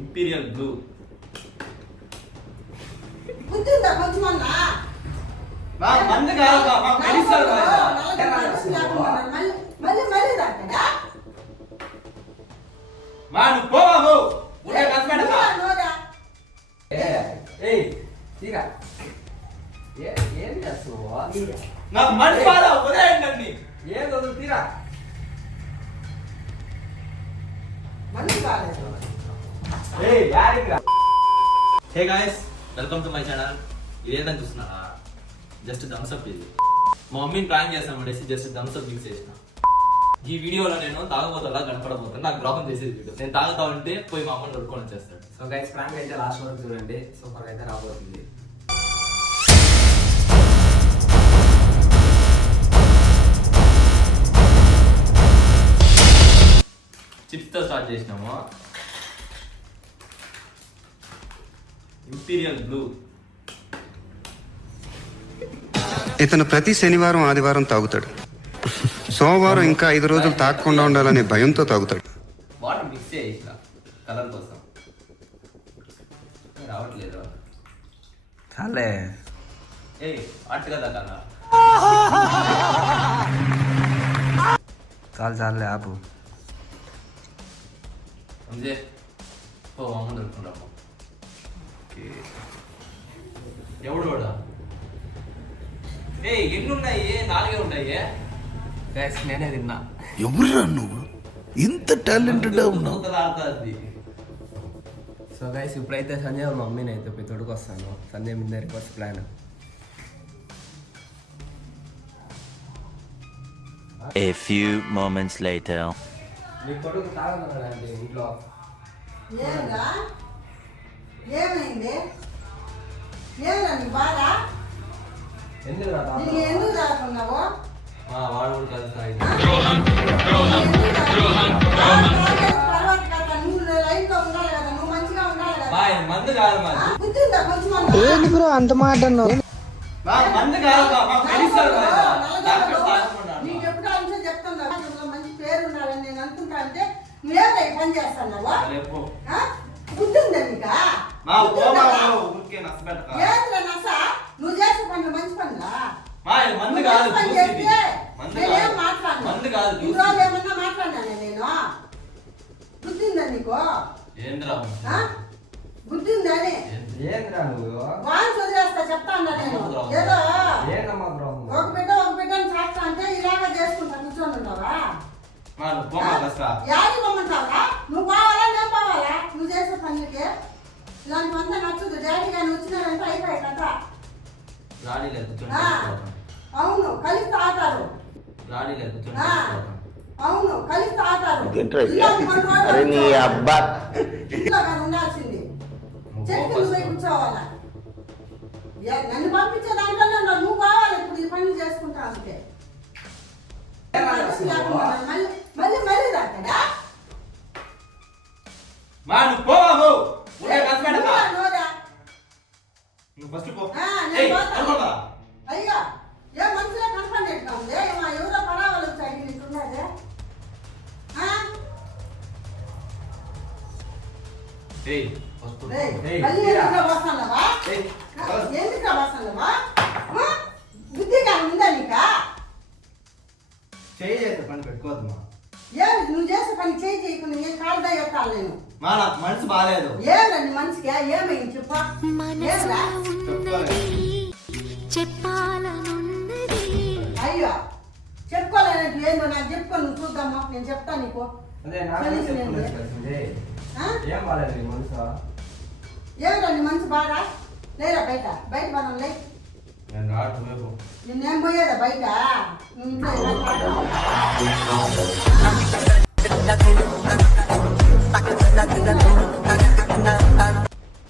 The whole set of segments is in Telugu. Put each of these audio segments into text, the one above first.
Imperial blue. గుర్తుందా కొంచెమన్నా? మంది కాదు మళ్ళీ రాకడా నువ్వు పోవాము ఏం చేస్తున్నావు? నాకు మంచి బాధ ఉదయండి ఏం వదులు తీరా మళ్ళీ బాగాలేదు. Hey guys, welcome to my channel. ఇదేంటని చూస్తున్నారా? Just thumbs up. ఇది మా మమ్మీని ప్రాంక్ చేస్తాను అనేసి జస్ట్ థమ్స్ అప్ యూస్ చేసిన. ఈ వీడియోలో నేను తాగబోతున్నా కనపడబోతాను. నాకు ద్రోహం చేసేది వీడియో. నేను తాగుతా ఉంటే పోయి మా అమ్మని కొడుకొని వచ్చేస్తాడు. సో గైస్, ప్రాంక్ అయితే లాస్ట్ వరకు చూడండి. సూపర్ అయితే రాబోతుంది. చిప్స్ తో స్టార్ట్ చేసినాము. Imperial blue. ఇతను ప్రతి శనివారం ఆదివారం తాగుతాడు. సోమవారం ఇంకా 5 రోజులు తాగకుండా ఉండాలనే భయంతో తాగుతాడు. వాటర్ మిక్స్ చేసిన కలర్ కోసం. రావట్లేదు. చాలే అట్టు కదా కలర్. చాలే ఆపు. అంతే పో అమ్మ దొరుకుతుండమ్మ. ఎవడు వాడా? ఎన్ని ఉన్నాయి? 4 ఉన్నాయి. గైస్, నేనే తిన్నా. ఎవరురా నువ్వు? ఇంత టాలెంటెడ్ ఉన్నావు. సో గైస్, ఇప్పుడైతే సంజయ్ వాళ్ళ మమ్మీని అయితే పోయి తొడుకొస్తాను. సంజయ్ మీద reverse plan. A few moments later. నీ కొడుకు తాగదండి ఇంట్లో. ఏరా ఏమైంది? ఏరా నీ బాధ? ఎందుకు రా నీకు ఎందుకు రాకున్నావు? వాడు కూడా కలిసి తర్వాత కదా నువ్వు లైఫ్ లో ఉండాలి కదా, నువ్వు మంచిగా ఉండాలి కదా. మందు కాదు మాది. గుర్తుందా కొంచెం? ఏంటి బ్రో అంత మాట అన్నావు? మందు కాదు నీకు ఎప్పుడు అంతా చెప్తున్నా మంచి పేరు ఉండాలని నేను అనుకుంటా. అంటే నువ్వేదో ఈ పని చేస్తున్నావా? గుర్తుందా నీకా? ఏంద్రా నస? నువ్వు చేసే పనులు మంచి పనులా? మందు కాదు. నేనేం మాట్లాడను. ఇంట్లో ఏమన్నా మాట్లాడినా నేను? గుర్తుందా నీకు? గుర్తుందా అని ఏంద్రా నువ్వు? వాళ్ళు వదిలేస్తా చెప్తా ఉన్నా నేను. ఏదో ఏందమ్మా ద్రోహం? ఒక బిడ్డ అని చేస్తా అంటే ఇలాగా చేసుకుంటా కూర్చొని ఉంటావా? యాది పొమ్మంటావా? నువ్వు పోవాలా నేను పోవాలా? నువ్వు చేసే పనులకి ఇలాంటివంతా నచ్చదు. డాడీ కానీ వచ్చినారంటే అయిపోయాయి కదా. అవును, కలిసి తాగుతారు. అవును, కలిసి తాగుతారు. ఇంట్లో కానీ ఉండాల్సింది. చెట్టు నువ్వే కూర్చోవాలా? నన్ను పంపించే దాంట్లోనే నువ్వు పోవాలి. ఇప్పుడు ఈ పనులు చేసుకుంటా అంతే. మళ్ళీ రాకడా? అయ్యా ఏ మనసులో కనపడేట్టుగా ఉంది. ఎవరో పరావాళ్ళు వచ్చాయి నీకున్నదే. మళ్ళీ ఎందుకు వస్తున్నావా? ఎందుకు వస్తున్నావా? బుద్ధిగా ఉందా నీకా? పని పెట్టుకోవద్దు. ఏమి నువ్వు చేసే పని చేయకుండా నేను కాళ్ళ ఎత్తాలి నేను. మనసు బాగాలేదు. ఏమండి మనిషికి ఏమైంది చెప్పా? అయ్యో చెప్పుకోలేనట్టు ఏందో నాకు చెప్పుకో. నువ్వు చూద్దామా? నేను చెప్తా నీకు. ఏమిటండి మనసు బాగా లేరా? బయట మనం లే. నిన్నేం పోయేదా బయట?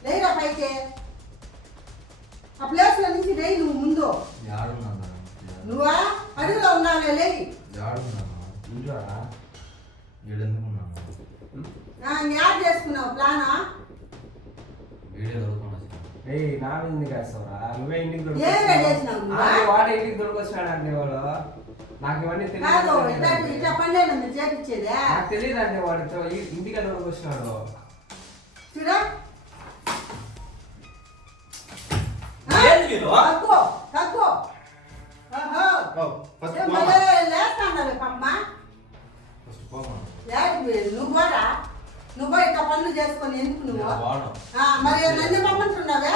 లేరా పైకి? ఆ ప్లేస్ లో నుంచి లే. నువ్వు ముందు నువ్వా అడుగులో ఉన్నావే లే. యాడ్ చేసుకున్నావు ప్లానా? నువ్వే ఇంటికి వాడే ఇంటికి దొరికొచ్చినాడు అంటే వాడు. నాకు ఇవన్నీ తెలియదు. తెలియదు అంటే వాడితో ఇంటికి దొరికొచ్చినాడు. చూడా ఏంది వీళ్ళు? తక్కువ తక్కువ ఫస్ట్ లేస్తాండాలి పాపమ్మ నువ్వు పోరా నువ్వు పోయి ఇట్లా పనులు చేసుకొని ఎందుకు నువ్వు మరి నన్ను పంపించున్నావే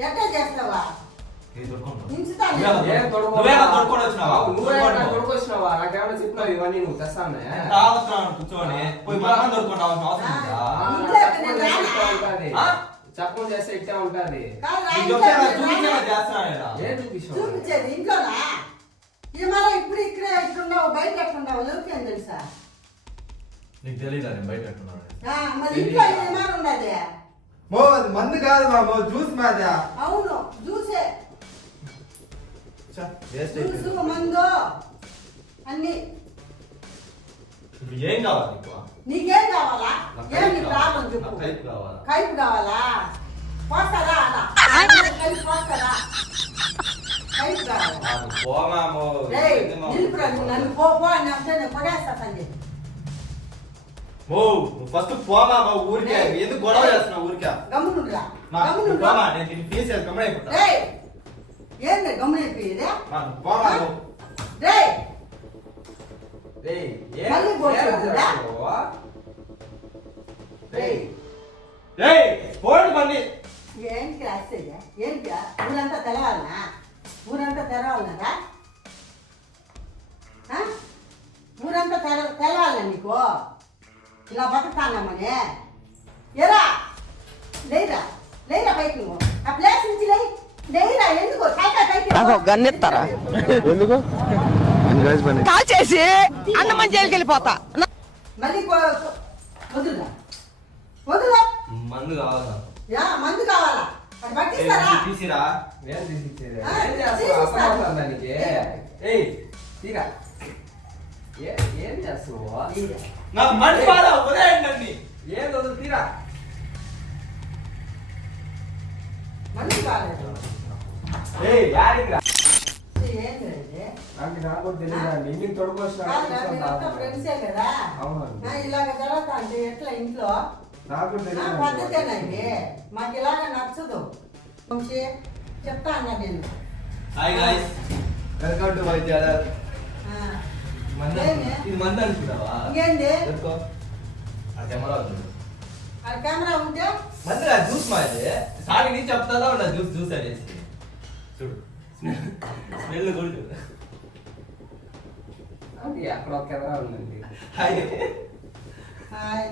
ఎట్లా చేస్తావా ఇంచుతాను తొడుకొచ్చినావా నాకేమైనా చెప్పినావు ఇవన్నీ నువ్వు తెస్తానే కూర్చోని పోయి మనం దొరుకుంటావు అవసరం ఉందా? చెప్పడం చేస్తే ఇట్టే ఉంటది ఏం చూపించావు చూపించేది ఇంట్లోనా ఈ మళ్ళీ ఇప్పుడు ఇక్కడే ఇట్లున్నావు బయట ఎట్లున్నావు ఎవరికేం తెలుసా నీకు తెలియదా నేను బయట ఎట్టున్నాను మరి ఇంట్లో ఏమైనా ఉన్నది మందు కాదు బాబు జ్యూస్ మాదా అవును జ్యూసే వేస్ట్ జ్యూసు మందు అన్ని ఏం కావాలి నీకు నీకేం కావాలా ఏం నీ ప్రాబ్లం నాకు చెప్పు కైపు కావాలా కైపు కావాలా పోస్తారా అలా కైపు పోస్తారా కైపు కావాలా పోమాము ఏయ్, నిలుపురా నువ్వు నన్ను పో పో అని అంటే నేను కొడేస్తా సంజయ్ నువ్వు ఫస్ట్ పోమామా ఊరికే ఎందుకు గొడవ చేస్తున్నావు ఊరికే గమ్మునురా మా గమ్మునురా పోమా నేను దీన్ని తీసేది గమనైపోతా రేయ్ ఏంది గమ్మునైపోయేదే పోమా రేయ్ రేయ్ మళ్ళీ పోతుందా? రేయ్ ఏయ్ పోండి బండి ఏంటి రాసేది ఏంటి ఊరంతా తెలవాలనా ఊరంతా తెరవాలనరా ఊరంతా తెలవాలనా నీకు ఇలా బతుకుతానమ్మని ఎరా లేరా లేరా పైకి నువ్వు ఆ ప్లేస్ నుంచి లేరా ఎందుకు పైకి గన్నెత్తారా ఎందుకు కాల్ చేసి అన్నమని జైలుకి వెళ్ళిపోతా మళ్ళీ వదులురా వదులా మందు కావాలి నాకు. మందు కావాలా అది పట్టిస్తారా తీసిరా ఏం తీసిచ్చేది ఆ, ఏం చేస్తావు తీసిస్తా. అర్థమవుతుందా నీకు ఏయ్ తీరా ఏం చేస్తావు నాకు మంచి బాధ వదిలేయండి ఏం వద్దు తీరా మందు కాలేదు ఏయ్ యాడికి రా ఏంటి నాకు కూడా తెలియదు ఇంటికి తొడుకొచ్చినా ఫ్రెండ్సే కదా అవునండి. ఇలాగ జరుగుతా అంటే ఎట్లా ఇంట్లో నాకు కూడా పద్ధతేనండి మాకు ఇలాగ నచ్చదు వంశీ చెప్తా అన్నా నేను hi guys welcome to my channel ఏమి? ఇది మంది అనుకున్నావా ఇంకేంది దొరుకో ఆ కెమెరా ఉంది ఆ కెమెరా ఉంటే మంది జ్యూస్ మాది సారి నీ చెప్తాదా ఉన్నా జ్యూస్ జ్యూస్ అనేసి చూడు స్మెల్ కూడా చూడు అక్కడ ఒక కెమెరా ఉందండి హాయ్ హాయ్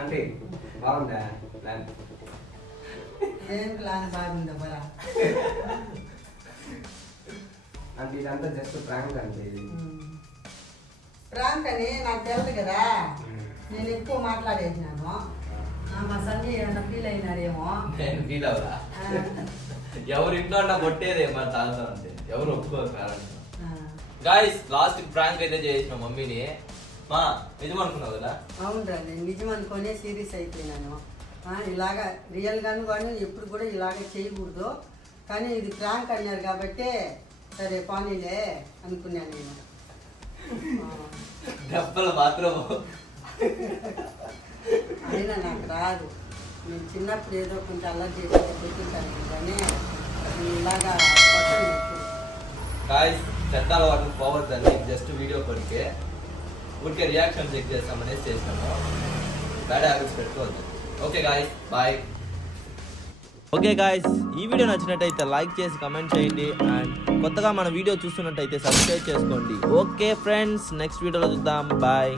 అంటే బాగుందా ప్లాన్ ఏం ప్లాన్ బాగుందో బరా అంటే ఇదంతా జస్ట్ ప్రాంక్ అంటే ఇది ప్రాంక్ అని నాకు తెలుసు కదా నేను ఎక్కువ మాట్లాడేసినాను మా సంజయ్ ఏమన్నా ఫీల్ అయినాడేమో నేను ఫీల్ అవరా ఎవరు ఇంట్లో అన్నా కొట్టేదే మరి తాగుతా ఉంటే ఎవరు ఒప్పుకోరు కారణం గాయస్ లాస్ట్ ప్రాంక్ అయితే చేసిన మమ్మీని మా నిజం అనుకున్నావు కదా అవునరా నేను నిజం అనుకోనే సీరియస్ అయిపోయినాను ఇలాగా రియల్గాను కానీ ఎప్పుడు కూడా ఇలాగ చేయకూడదు కానీ ఇది ప్రాంక్ అన్నారు కాబట్టి సరే పానీలే అనుకున్నాను నేను దెబ్బలు మాత్రం అయినా నాకు రాదు నేను చిన్నప్పుడు ఏదో కొంచెం అల్లరి చేసి పెట్టుకుంటాను కానీ ఇలాగా కొట్టను ఎప్పుడు. గాయస్ చెత్త అలవాటు పోవద్దని జస్ట్ వీడియో కొరికే ఊరికే రియాక్షన్ చెక్ చేస్తామనేసి చేసినాము బ్యాడ్ హ్యాబిట్స్ పెట్టుకోవద్దు okay guys bye okay guys ఈ వీడియో నచ్చినట్టయితే లైక్ చేసి కమెంట్ చేయండి అండ్ కొత్తగా మన వీడియో చూస్తున్నట్టయితే సబ్స్క్రైబ్ చేసుకోండి ఓకే ఫ్రెండ్స్ నెక్స్ట్ వీడియోలో చూద్దాం బాయ్